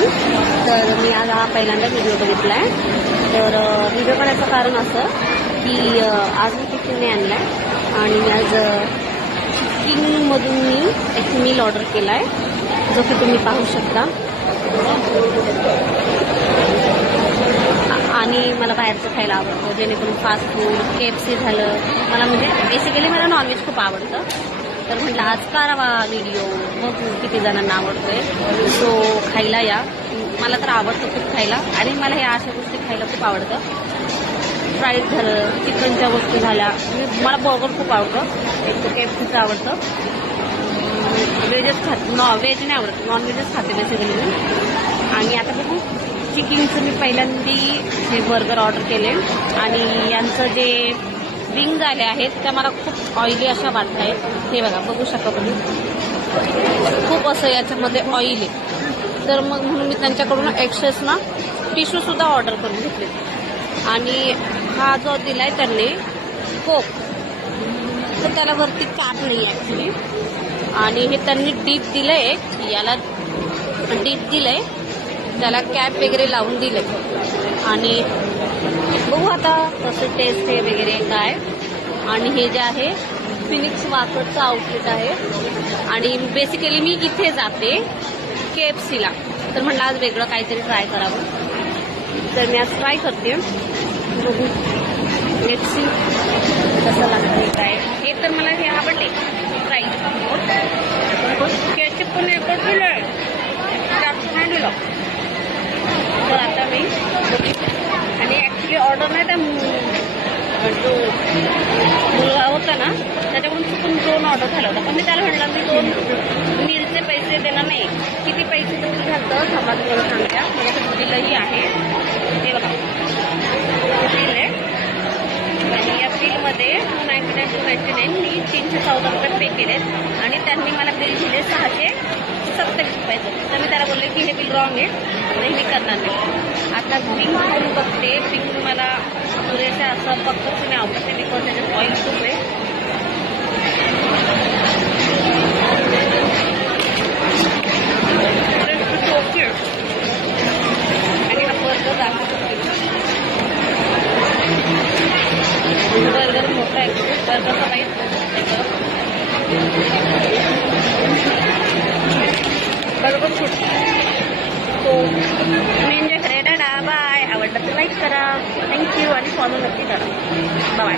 Chicken. तर मी आज हा पहिल्यांदा व्हिडिओ बघितला आहे. तर व्हिडिओ बनायचं कारण असं की आज मी चिकन नाही आणला आहे आणि मी आज चिकिंगमधून मी एक मील ऑर्डर केला आहे, जो की तुम्ही पाहू शकता. आणि मला बाहेरचं खायला आवडतं, जेणेकरून फास्ट फूड, KFC झालं. मला म्हणजे बेसिकली मला नॉनव्हेज खूप आवडतं. तर म्हटलं आज करावा व्हिडिओ, मग किती जणांना आवडतोय. सो खायला या. मला तर आवडतं खूप खायला आणि मला ह्या अशा गोष्टी खायला खूप आवडतं. फ्राईड झालं, चिकनच्या वस्तू झाल्या. मला बर्गर खूप आवडतं. एक तर KFCचं आवडतं. व्हेजच खाते, व्हेज नाही आवडत, नॉनव्हेजच खाते बेसिकली मी. आणि आता बघू चिकिंगचं मी पहिल्यांदा हे बर्गर ऑर्डर केले आणि यांचं जे विंग आले आहेत त्या मला खूप ऑइली अशा वाटत आहेत. हे बघा, बघू शकता तुम्ही, खूप असं याच्यामध्ये ऑइल आहे. तर मग म्हणून मी त्यांच्याकडून एक्सेस ना टिश्यूसुद्धा ऑर्डर करून घेतले. आणि हा जो दिलाय त्यांनी कोक, तर त्याला वरती कॅप नाही आहे ॲक्च्युली. आणि हे त्यांनी डीप दिलंय, याला डीप दिलंय, त्याला कॅप वगैरे लावून दिले. आणि बघू आता कसं टेस्ट आहे वगैरे काय. आणि हे जे आहे फिनिक्स वाकरचं आउटलेट आहे आणि बेसिकली मी इथे जाते KFCला. तर म्हटलं आज वेगळं काहीतरी ट्राय करावं, तर मी आज ट्राय करते. बघू KFC कसं लागतं काय. हे तर मला हे आवडले फ्राईड. केचप पण एकच दिलं, जास्त नाही दिलं. तर आता मी आणि ॲक्च्युली ऑर्डर नाही, त्या जो मुलगा होता ना त्याच्याकडून चुकून 2 ऑर्डर झाला होता. पण मी त्याला म्हटलं मी 2 मीलचे पैसे देणार नाही. किती पैसे तुम्ही घालतं थांबा तुम्हाला सांगत्या. माझ्याकडे बिलही आहे, हे बघा बिल आहे. आणि या बिलमध्ये 299 मी 314 रुपये पे केलेत आणि त्यांनी मला बिल दिले 627 रुपयाचं. तर मी त्याला बोलले की हे बिल रॉंग आहे, नाही मी करणार नाही. आता पिंक करून बघते. पिंक मला पुरेशा असं फक्तच नाही आवडत आहे, बिकॉज त्याच्यात ऑइल खूप आहे. ओके. आणि हा बर्गर दाखवतो. बर्गर मोठा आहे, बर्गरचा प्राईस बरोबर खूप. सो मी एन्जॉय करेन. बाय. आवडलं तर लाईक करा, थँक्यू, आणि फॉलो नक्की करा. बाय.